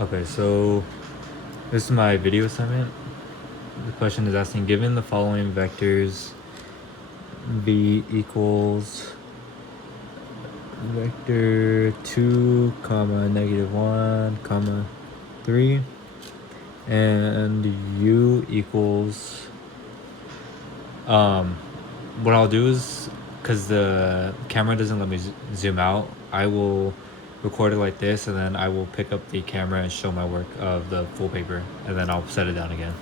Okay, so this is my video assignment. The question is asking, given the following vectors, v equals vector 2 comma negative 1 comma 3, and u equals what I'll do is, because the camera doesn't let me zoom out, I will record it like this, and then I will pick up the camera and show my work of the full paper, and then I'll set it down again.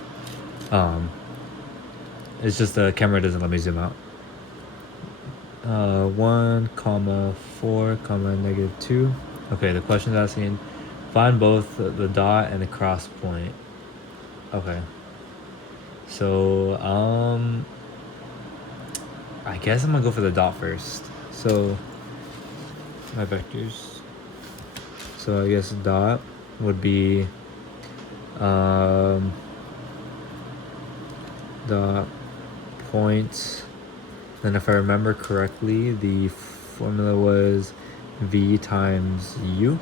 It's just the camera doesn't let me zoom out. 1 comma 4 comma negative 2. Okay, the question is asking, find both the dot and the cross point. Okay, so I guess I'm gonna go for the dot first. So my vectors, so I guess dot would be dot points. Then if I remember correctly, the formula was v times u,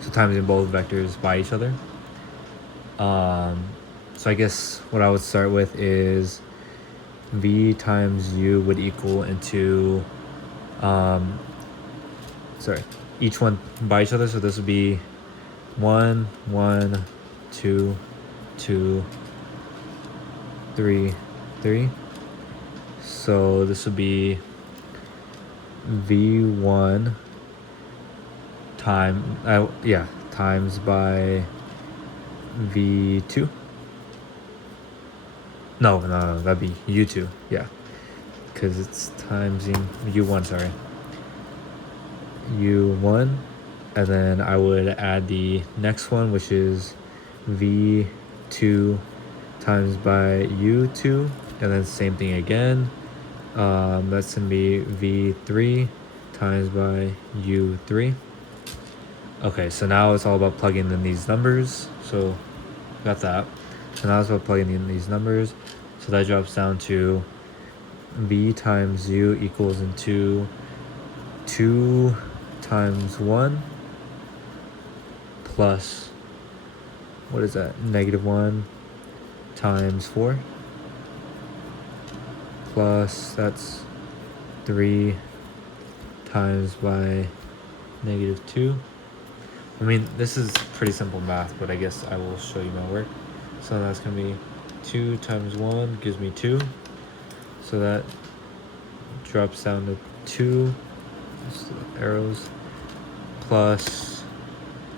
so times in both vectors by each other. So I guess what I would start with is v times u would equal into each one by each other, so this would be 1 1 2 2 3 3. So this would be v1 times by v2. No, that'd be u2, yeah, because it's times in u1, sorry, u1, and then I would add the next one, which is v2 times by u2, and then same thing again. That's gonna be v3 times by u3. Okay, so now it's all about plugging in these numbers. So got that. So now it's about plugging in these numbers. So that drops down to v times u equals into 2 times 1 plus, what is that, negative 1 times 4, plus that's 3 times by negative 2. I mean, this is pretty simple math, but I guess I will show you my work. So that's gonna be 2 times 1 gives me 2, so that drops down to 2, just the arrows, plus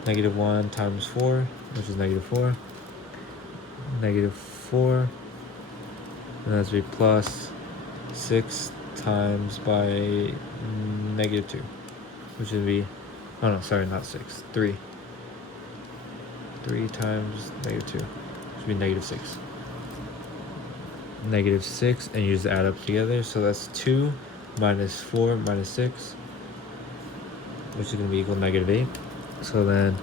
negative 1 times 4, which is negative 4, negative 4, and that's be plus 6 times by negative 2, which would be, oh no, sorry, not 6, 3 times negative 2, which would be negative 6. Negative 6, and you just add up together, so that's 2 minus 4 minus 6, which is going to be equal to negative 8. So then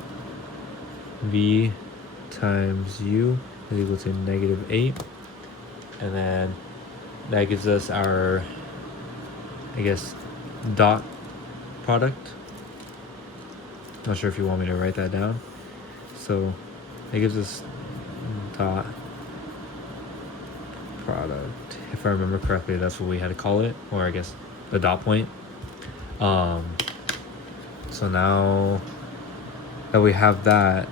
v times u is equal to negative 8, and then that gives us our, I guess, dot product. Not sure if you want me to write that down. So it gives us dot product. If I remember correctly, that's what we had to call it, or I guess the dot point. So now that we have that,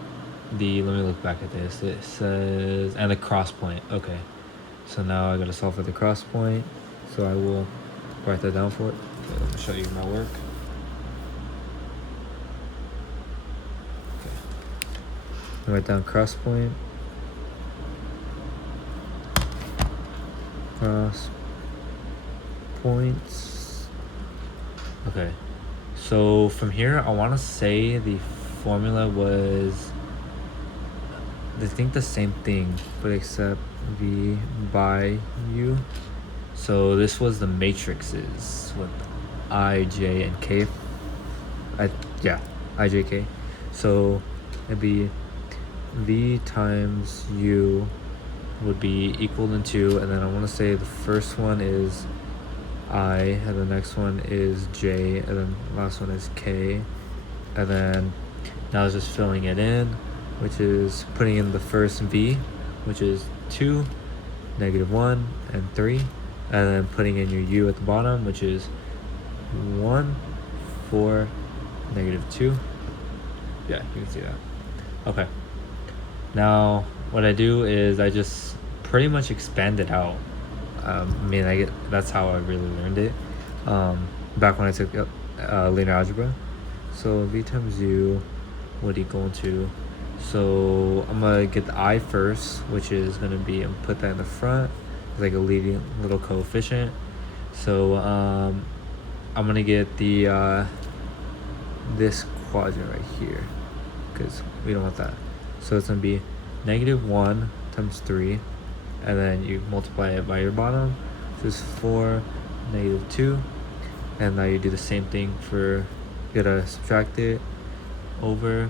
let me look back at this. It says, and the cross point. Okay, so now I gotta solve for the cross point. So I will write that down for it. Okay, let me show you my work. Okay, write down cross point. Cross points. Okay, so from here, I want to say the formula was, I think, the same thing, but except v by u. So this was the matrices with I, j, and k. I, j, k. So it'd be v times u would be equal to 2, and then I want to say the first one is I, and the next one is j, and then the last one is k, and then now it's just filling it in which is putting in the first v, which is 2, -1, and 3, and then putting in your u at the bottom, which is 1, 4, -2. Yeah, you can see that. Okay. Now, what I do is I just pretty much expand it out. I mean, that's how I really learned it. Back when I took linear algebra. So v times u would equal to, so I'm gonna get the I first, which is gonna be, I'm put that in the front. It's like a leading little coefficient. So I'm gonna get the this quadrant right here, because we don't want that. So it's gonna be -1 times 3, and then you multiply it by your bottom, which is 4, -2, and now you do the same thing for, you gotta subtract it over,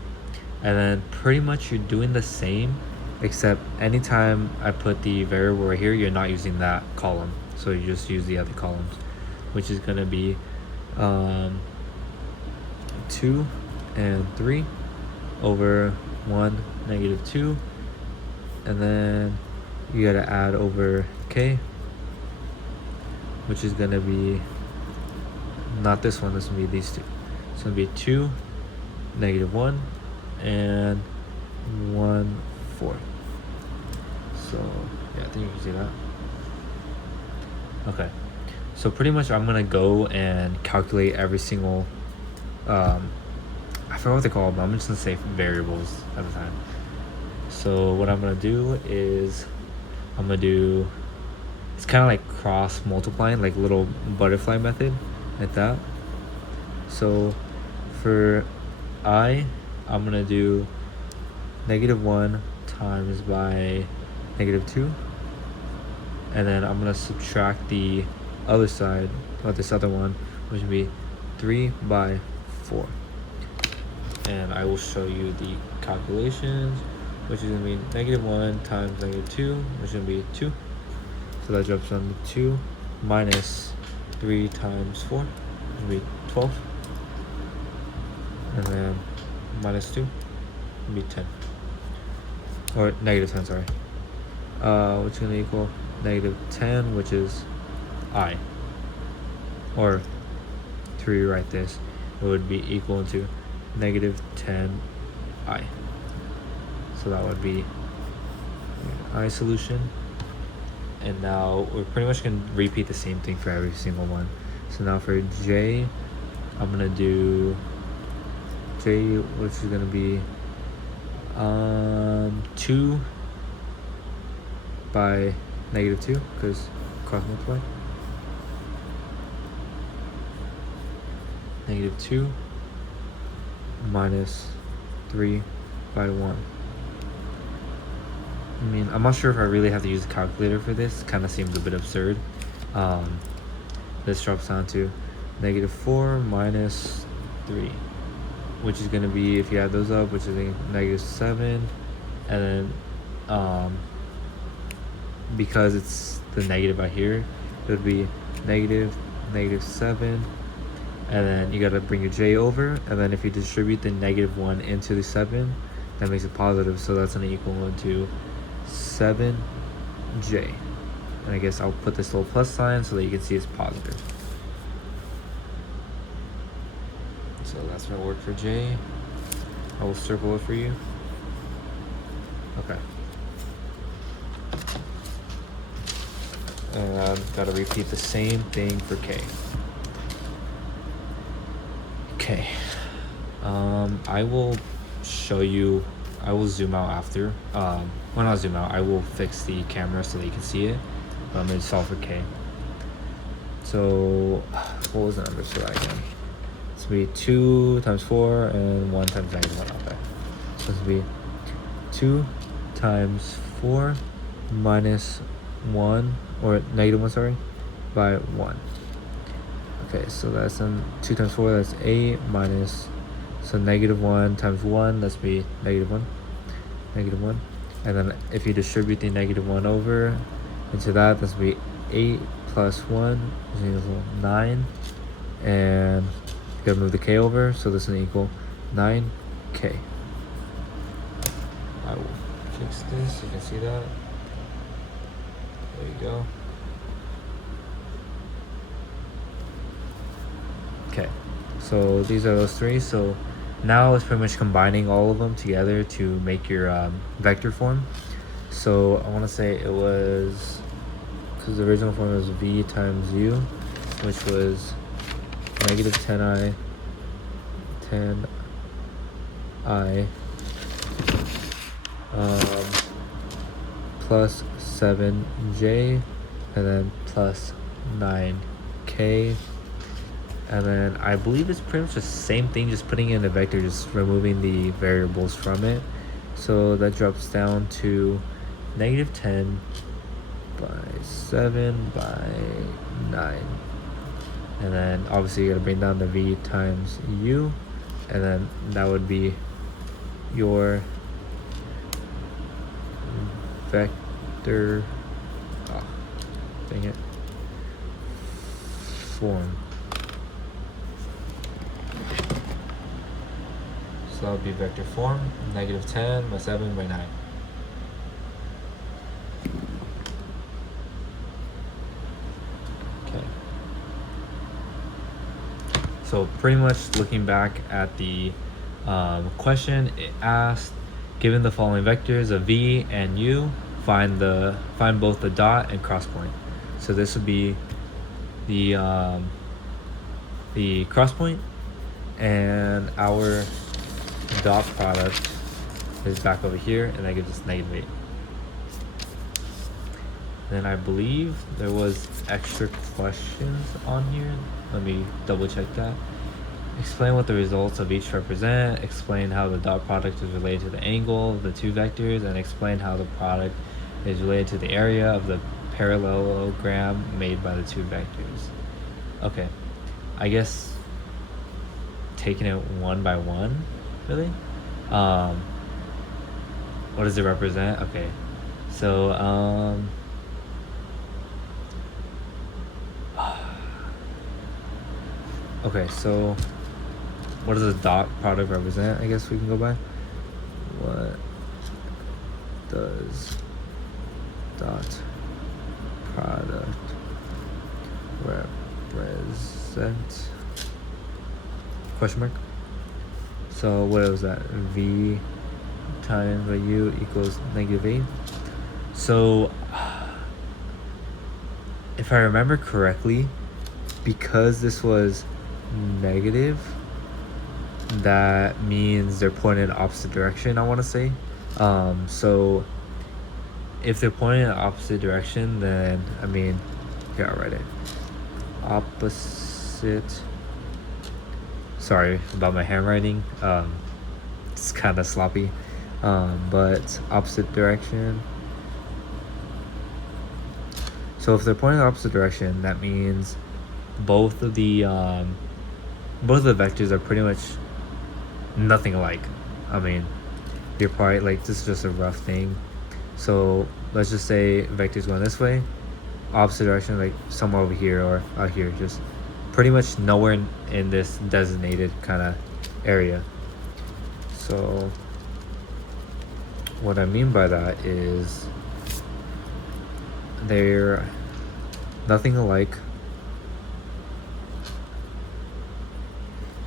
and then pretty much you're doing the same, except anytime I put the variable right here, you're not using that column, so you just use the other columns, which is gonna be 2 and 3 over 1, -2, and then you gotta add over k, which is gonna be not this one, this will be these two. It's gonna be 2, -1, and 1, 4. So yeah, I think you can see that. Okay, so pretty much I'm gonna go and calculate every single I forgot what they call them, but I'm just gonna say variables at the time. So what I'm gonna do is it's kind of like cross multiplying, like little butterfly method, like that. So for I'm gonna do -1 times by -2, and then I'm gonna subtract the other side, or this other one, which would be 3 by 4. And I will show you the calculations, which is gonna be -1 times -2, which is gonna be 2. So that drops down to 2 minus 3 times 4, which will be 12. And then minus 2 will be 10. Or -10, sorry. Which is gonna equal -10, which is I. Or to rewrite this, it would be equal to -10I. So that would be I solution. And now we're pretty much going to repeat the same thing for every single one. So now for J, I'm going to do J, which is going to be 2 by -2, because cross multiply. -2 minus 3 by 1. I mean, I'm not sure if I really have to use a calculator for this. Kind of seems a bit absurd. This drops down to -4 minus 3, which is going to be, if you add those up, which is -7, and then because it's the negative out here, it would be -7, and then you gotta bring your j over, and then if you distribute the -1 into the 7, that makes it positive, so that's gonna equal to 7j. And I guess I'll put this little plus sign so that you can see it's positive. So that's gonna work for j. I will circle it for you. Okay. And gotta repeat the same thing for k. Okay. I will show you, I will zoom out after. Well, not zoom out, I will fix the camera so that you can see it. But I'm gonna solve for k. So, what was the numbers for that again? It's gonna be 2 times 4 and 1 times -1 out there. So it's gonna be 2 times 4 minus 1, or -1, sorry, by 1. Okay, so that's 2 times 4, that's 8, minus, so -1 times 1, that's be -1, -1. And then if you distribute the -1 over into that, that's be 8 plus 1 is equal 9. And you gotta move the k over, so this is gonna equal 9k. fix this. You can see that. There you go. Okay, so these are those three. So now it's pretty much combining all of them together to make your vector form. So I want to say it was, because the original form was v times u, which was negative 10i plus 7j, and then plus 9k, and then I believe it's pretty much the same thing, just putting in a vector, just removing the variables from it. So that drops down to negative 10 by 7 by 9. And then obviously you gotta bring down the v times u, and then that would be your vector, dang it, form. So that would be vector form, negative 10 by 7 by 9. Okay. So pretty much looking back at the question, it asked, given the following vectors of v and u, find both the dot and cross point. So this would be the cross point, and our dot product is back over here, and that gives us negative 8. Then I believe there was extra questions on here. Let me double check that. Explain what the results of each represent, explain how the dot product is related to the angle of the two vectors, and explain how the product is related to the area of the parallelogram made by the two vectors. Okay, I guess taking it one by one, really? What does it represent? Okay, so okay, so what does the dot product represent? I guess we can go by. What does dot product represent? Question mark. So what was that? V times by u equals negative 8. So if I remember correctly, because this was negative, that means they're pointing in the opposite direction, I want to say. So if they're pointing in the opposite direction, then I mean, here, I'll write it. Opposite. Sorry about my handwriting. It's kind of sloppy. But opposite direction. So if they're pointing in the opposite direction, that means both of the vectors are pretty much nothing alike. I mean, you're probably like, this is just a rough thing. So let's just say vectors going this way, opposite direction, like somewhere over here or out here, just pretty much nowhere in this designated kind of area. So what I mean by that is they're nothing alike,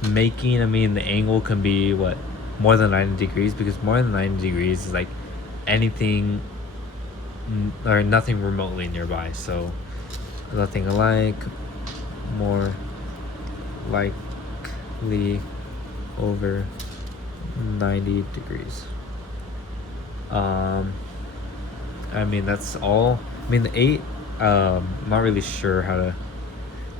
making, I mean, the angle can be what, more than 90 degrees, because more than 90 degrees is like anything or nothing remotely nearby. So nothing alike, more likely over 90 degrees. I mean, that's all. I mean, the 8, I'm not really sure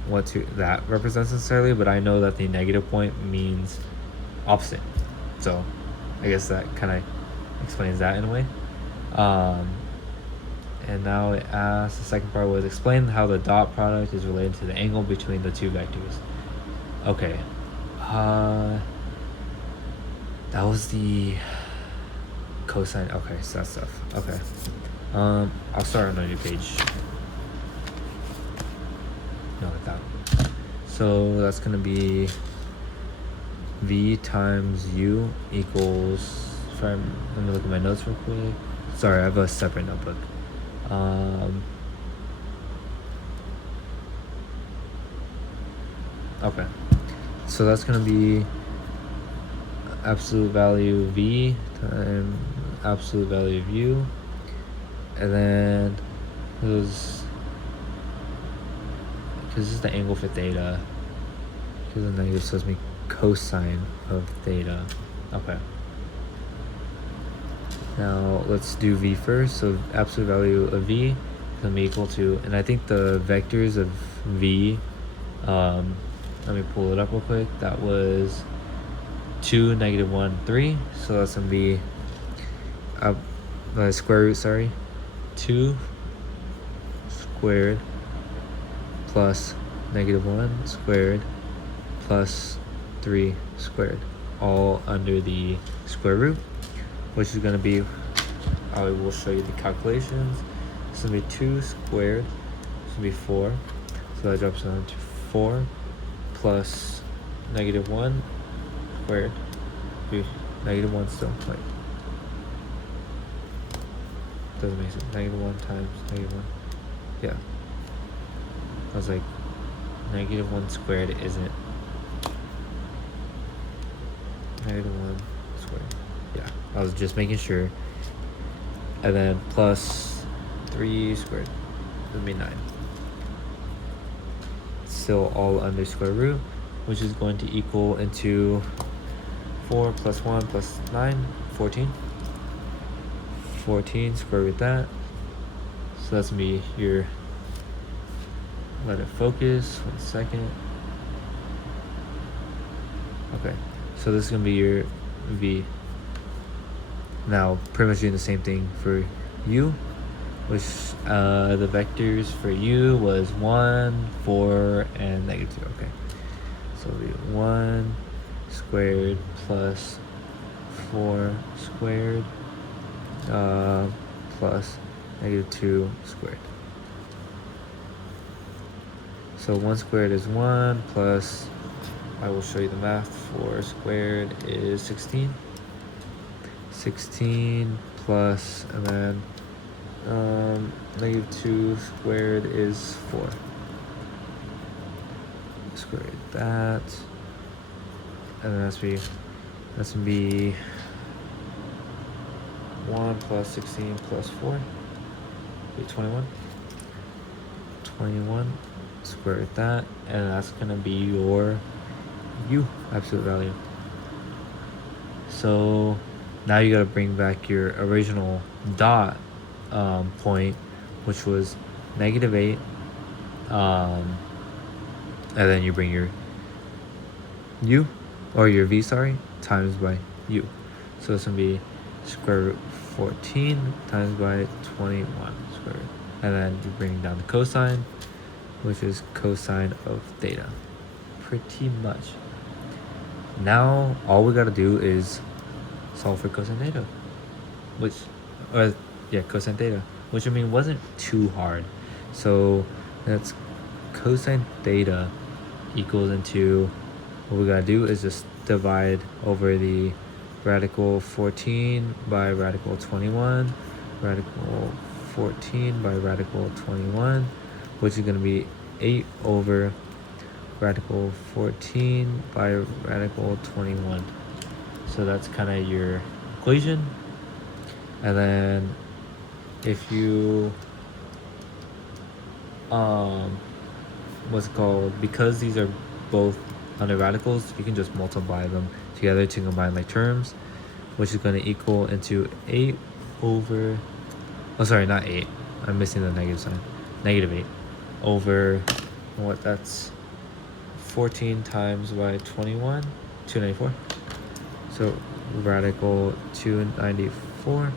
what that represents necessarily, but I know that the negative point means opposite. So I guess that kind of explains that in a way. And now it asks, the second part was, explain how the dot product is related to the angle between the two vectors. Okay. That was the cosine. Okay, so that stuff. Okay. I'll start on a new page. No, like that. So that's gonna be v times u equals let me look at my notes real quick. Sorry, I have a separate notebook. Okay, so that's gonna be absolute value of v times absolute value of u, and then because this is the angle for theta, because the negative, so it's me cosine of theta. Okay. Now let's do v first. So absolute value of v is gonna be equal to, and I think the vectors of v, let me pull it up real quick. That was 2, -1, 3. So that's gonna be square root, sorry, 2 squared plus -1 squared plus 3 squared, all under the square root, which is gonna be, I will show you the calculations. It's gonna be 2 squared, it's gonna be 4, so that drops down to 4 plus -1 squared, be -1 still, like, doesn't make sense, -1 times -1, yeah, I was like, -1 squared isn't -1 squared, yeah, I was just making sure, and then plus 3 squared, would be 9. Still all under square root, which is going to equal into 4 plus 1 plus 9, 14. 14, square root that. So that's gonna be your, let it focus, 1 second. Okay, so this is gonna be your v. Now, pretty much doing the same thing for u, which the vectors for u was 1, 4, and -2. Okay, so it'll be 1 squared plus 4 squared plus -2 squared. So 1 squared is 1 plus, I will show you the math, 4 squared is 16. 16 plus, and then -2 squared is 4. Square root that, and then that's gonna be 1 plus 16 plus 4, be 21. 21, square root that, and that's gonna be your u, absolute value. So now you gotta bring back your original dot point, which was -8, and then you bring your u, or your v, sorry, times by u. So it's gonna be square root 14 times by 21 square root, and then you bring down the cosine, which is cosine of theta. Pretty much. Now all we gotta do is solve for cosine theta, cosine theta, which I mean wasn't too hard. So that's cosine theta equals into, what we gotta do is just divide over the radical 14 by radical 21, radical 14 by radical 21, which is gonna be 8 over radical 14 by radical 21. So that's kind of your equation. And then if you what's it called, because these are both under radicals, you can just multiply them together to combine like terms, which is going to equal into 8 over, oh sorry, not 8, I'm missing the negative sign, -8 over, what, that's 14 times by 21, 294. So radical 294,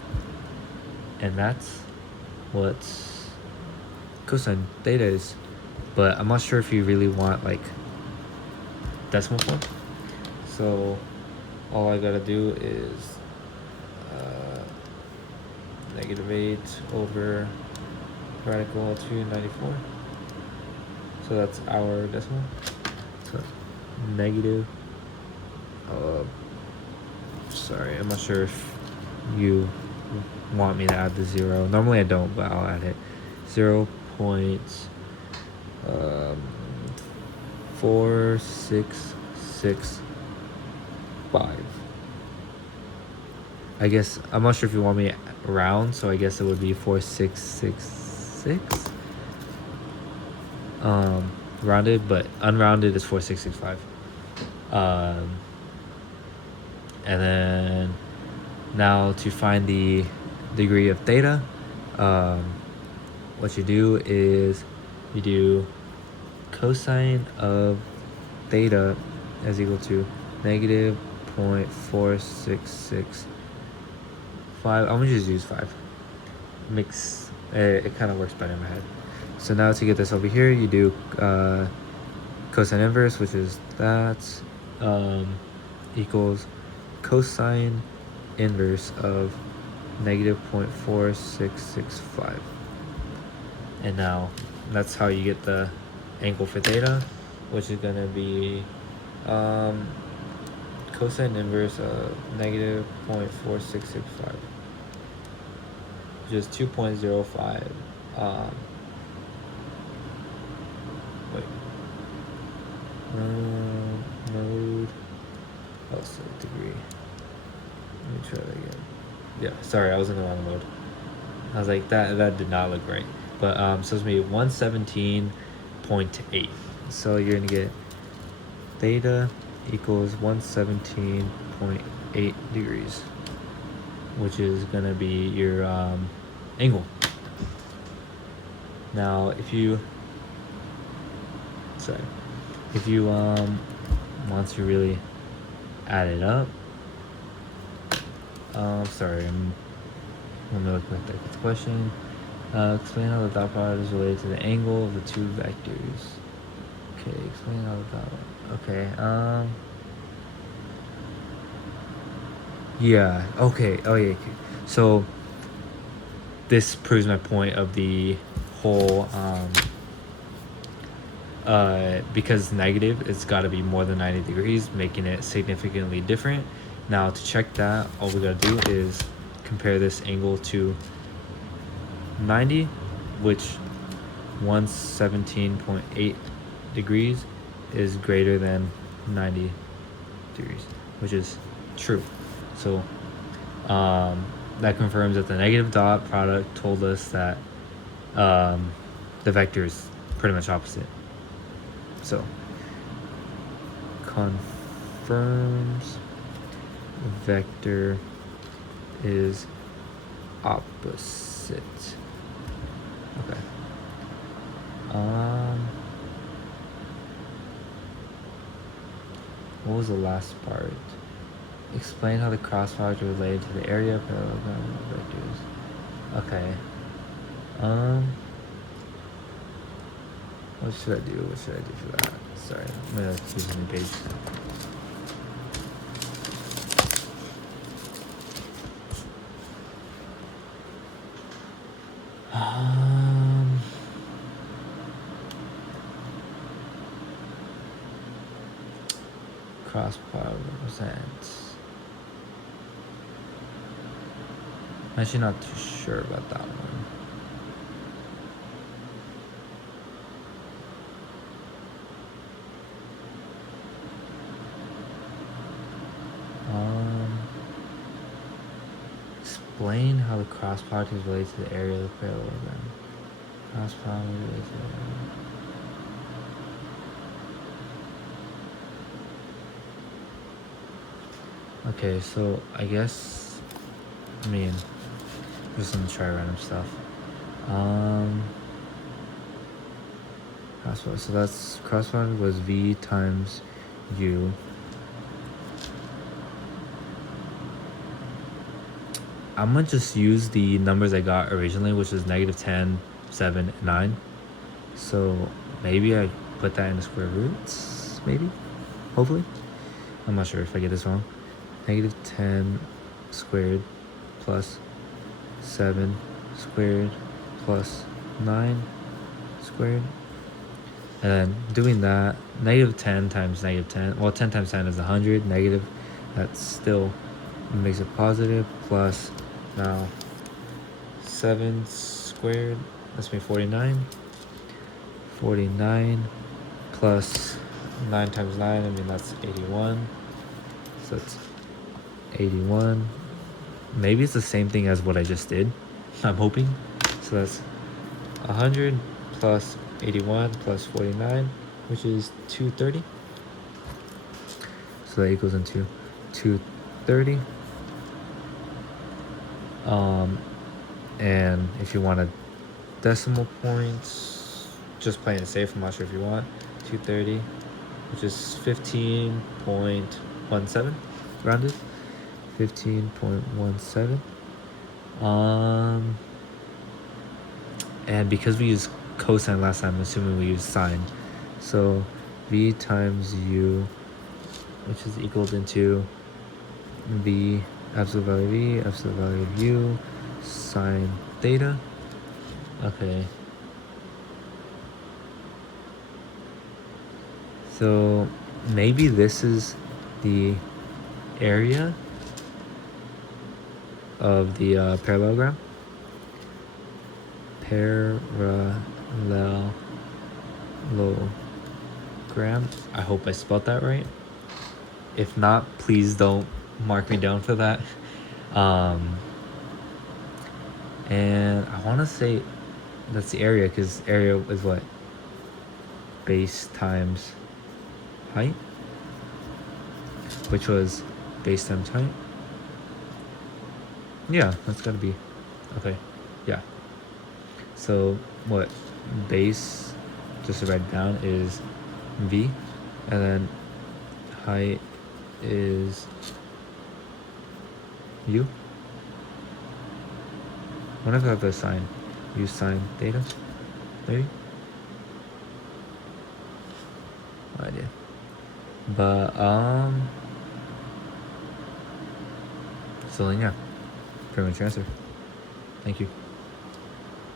and that's what cosine theta is. But I'm not sure if you really want like decimal form. So all I gotta do is -8 over radical 294. So that's our decimal. So negative, sorry, I'm not sure if you want me to add the 0. Normally I don't, but I'll add it. 0 0.4665. I guess I'm not sure if you want me round, so I guess it would be 4666. Rounded, but unrounded is 4665. And then now to find the degree of theta, what you do is you do cosine of theta is equal to negative 0.4665. I'm gonna just use 5. Makes it kind of works better in my head. So now to get this over here, you do cosine inverse, which is that, equals cosine inverse of negative 0.4665. And now that's how you get the angle for theta, which is going to be cosine inverse of negative 0.4665, which is 2.05. Mode. Also degree. Let me try that again. Yeah, sorry, I was in the wrong mode. I was like, that did not look right. But so it's gonna be 117.8. So you're gonna get theta equals 117.8 degrees, which is gonna be your angle. Now if you want to really add it up, sorry, I'm gonna look at the question. Explain how the dot product is related to the angle of the two vectors. Okay, explain how the dot. Okay, yeah, okay, oh yeah, okay. So this proves my point of the whole because negative, it's got to be more than 90 degrees, making it significantly different. Now to check that, all we got to do is compare this angle to 90, which 117.8 degrees is greater than 90 degrees, which is true. So that confirms that the negative dot product told us that the vector is pretty much opposite. So confirms vector is opposite. Okay. What was the last part? Explain how the cross product is related to the area of parallelogram vectors. Okay. What should I do? What should I do for that? Sorry, I'm gonna use a new page. Cross product represents. I'm actually not too sure about that one. Explain how the cross product is related to the area of the parallelogram. Cross product is related to the area. Okay, so I guess, I'm just gonna try random stuff. Cross product. So that's cross product was V times U. I'm gonna just use the numbers I got originally, which is negative 10, 7, and 9. So maybe I put that in the square roots, maybe, hopefully. I'm not sure if I get this wrong. Negative 10 squared plus 7 squared plus 9 squared. And then doing that, negative 10 times negative 10, well, 10 times 10 is 100, negative, that still makes it positive, plus Now 7 squared, that's me 49. 49 plus 9 times 9, I mean that's 81. So it's 81. Maybe it's the same thing as what I just did. I'm hoping. So that's 100 plus 81 plus 49, which is 230. So that equals into 230. And if you want a decimal points, just playing it safe, I'm not sure if you want 230, which is 15.17 rounded. 15.17. And because we used cosine last time, I'm assuming we used sine. So v times u, which is equaled into v, absolute value of v, absolute value of u, sine theta. Okay. So maybe this is the area of the parallelogram. Parallelogram. I hope I spelled that right. If not, please don't mark me down for that. And I want to say that's the area, because area is what? Base times height, which was base times height. Yeah, that's gotta be okay. Yeah, so what base, just to write it down, is v, and then height is u. What if I have the sine? Use sine theta, maybe? No idea. But so then yeah, pretty much your answer. Thank you.